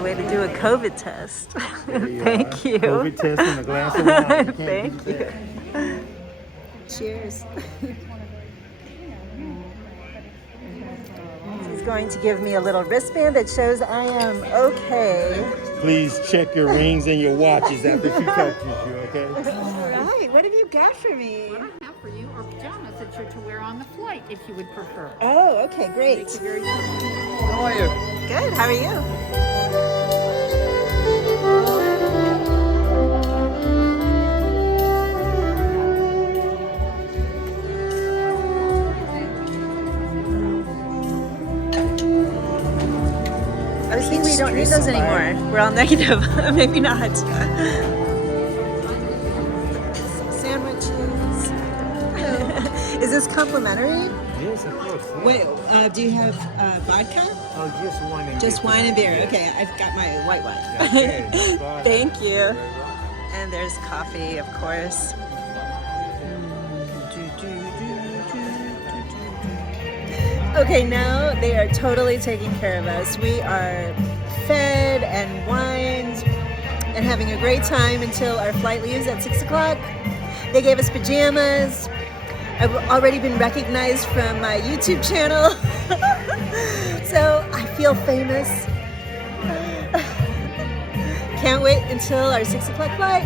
the way to do a COVID test. Thank you. COVID test and a glass of wine. You can't Thank beat you. that. Cheers. He's going to give me a little wristband that shows I am okay. Please check your rings and your watches after she touches you, okay? All right, what have you got for me? What I have for you are pajamas that you're to wear on the flight if you would prefer. Oh, okay, great. Make you very comfortable. How are you? Good, how are you? I was thinking we don't need those anymore. We're all negative. Maybe not. Sandwiches. Is this complimentary? Yes, of course. Wait, do you have vodka? Oh, just wine and Just beer. wine and beer. Yes. Okay, I've got my white wine. Okay, no problem. Thank you. And there's coffee, of course. Okay, now they are totally taking care of us. We are fed and wined and having a great time until our flight leaves at 6 o'clock. They gave us pajamas. I've already been recognized from my YouTube channel. So I feel famous. Can't wait until our 6 o'clock flight.